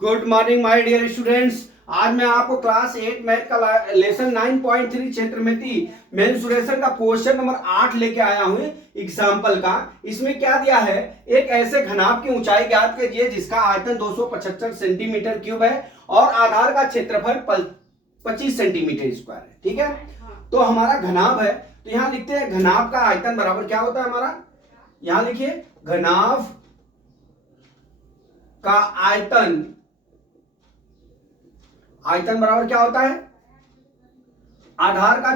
Good morning my dear students. आज मैं आपको क्लास 8 मैथ का लेसन 9.3 क्षेत्रमिति मेंसुरेशन का क्वेश्चन नंबर 8 लेके आया हूं एग्जाम्पल का। इसमें क्या दिया है, एक ऐसे घनाभ की ऊंचाई ज्ञात कीजिए जिसका आयतन 275 सेंटीमीटर क्यूब है और आधार का क्षेत्रफल 25 सेंटीमीटर स्क्वायर है। ठीक है, तो हमारा घनाभ है, तो यहां लिखते हैं घनाभ का आयतन बराबर क्या होता है हमारा, यहां लिखिए घनाभ का आयतन बराबर क्या होता है, आधार का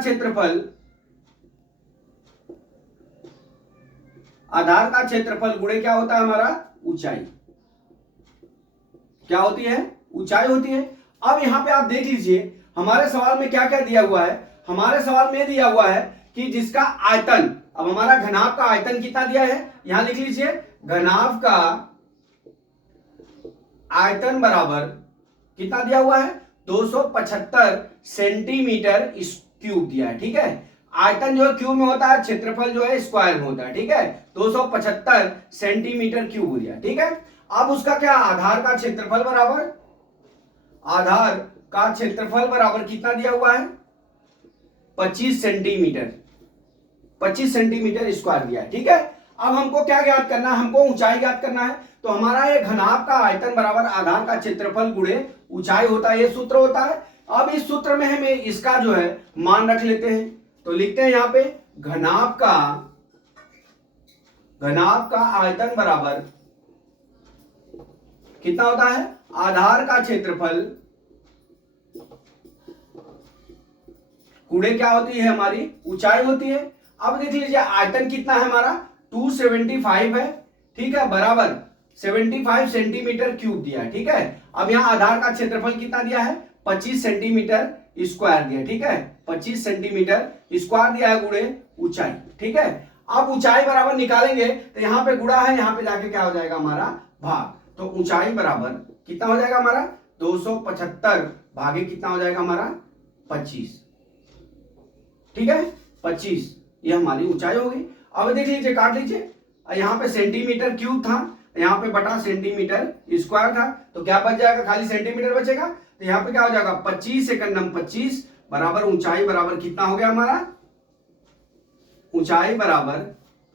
क्षेत्रफल गुणे क्या होता है हमारा ऊंचाई, क्या होती है, ऊंचाई होती है। अब यहां पे आप देख लीजिए हमारे सवाल में क्या क्या दिया हुआ है। हमारे सवाल में दिया हुआ है कि जिसका आयतन, अब हमारा घनाभ का आयतन कितना दिया है, यहां लिख लीजिए घनाभ का आयतन बराबर कितना दिया हुआ है, 275 सेंटीमीटर क्यूब दिया है। ठीक है, आयतन जो है क्यूब में होता है, क्षेत्रफल जो है स्क्वायर में होता है। ठीक है, 275 सेंटीमीटर क्यूब दिया। ठीक है, अब उसका क्या, आधार का क्षेत्रफल बराबर कितना दिया हुआ है, 25 सेंटीमीटर स्क्वायर दिया है। ठीक है, अब हमको क्या ज्ञात करना है, हमको ऊंचाई ज्ञात करना है। तो हमारा ये घनाभ का आयतन बराबर आधार का क्षेत्रफल गुणे ऊंचाई होता है, ये सूत्र होता है। अब इस सूत्र में हमें इसका जो है मान रख लेते हैं, तो लिखते हैं यहां पे घनाभ का आयतन बराबर कितना होता है, आधार का क्षेत्रफल गुणे क्या होती है हमारी ऊंचाई होती है। अब देख लीजिए आयतन कितना है हमारा, 275 है। ठीक है, बराबर 75 सेंटीमीटर क्यूब दिया है। ठीक है, अब यहां आधार का क्षेत्रफल कितना दिया है, 25 सेंटीमीटर स्क्वायर दिया। ठीक है, 25 सेंटीमीटर स्क्वायर दिया है गुणे ऊंचाई। ठीक है, अब ऊंचाई बराबर निकालेंगे तो यहां पे गुणा है, यहां पे जाके क्या हो जाएगा हमारा भाग, तो ऊंचाई बराबर कितना हो जाएगा हमारा 275 भागे कितना हो जाएगा हमारा 25। ठीक है, 25 ये हमारी ऊंचाई होगी। अब देख लीजिए काट लीजिए, यहां पे सेंटीमीटर क्यूब था, यहां पे बटा सेंटीमीटर स्क्वायर था, तो क्या बच जाएगा, खाली सेंटीमीटर बचेगा। तो यहां पे क्या हो जाएगा 25 एकम 25 बराबर ऊंचाई बराबर कितना हो गया हमारा, ऊंचाई बराबर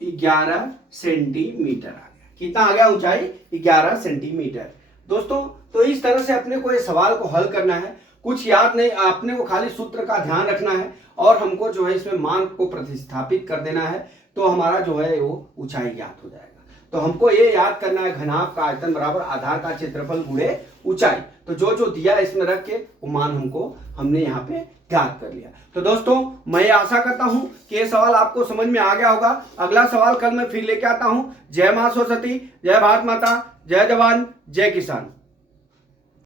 11 सेंटीमीटर आ गया। कितना आ गया ऊंचाई, 11 सेंटीमीटर। दोस्तों तो इस तरह से अपने को ये सवाल को हल करना है, कुछ याद नहीं, अपने को खाली सूत्र का ध्यान रखना है और हमको जो है इसमें मान को प्रतिस्थापित कर देना है, तो हमारा जो है वो ऊंचाई ज्ञात हो जाएगा। तो हमको ये याद करना है घनाभ का आयतन बराबर आधार का क्षेत्रफल गुणे ऊंचाई, तो जो जो दिया इसमें रख के वो मान हमने यहाँ पे ज्ञात कर लिया। तो दोस्तों मैं आशा करता हूं कि ये सवाल आपको समझ में आ गया होगा। अगला सवाल कल मैं फिर लेके आता हूं। जय मां सरस्वती, जय भारत माता, जय जवान, जय किसान।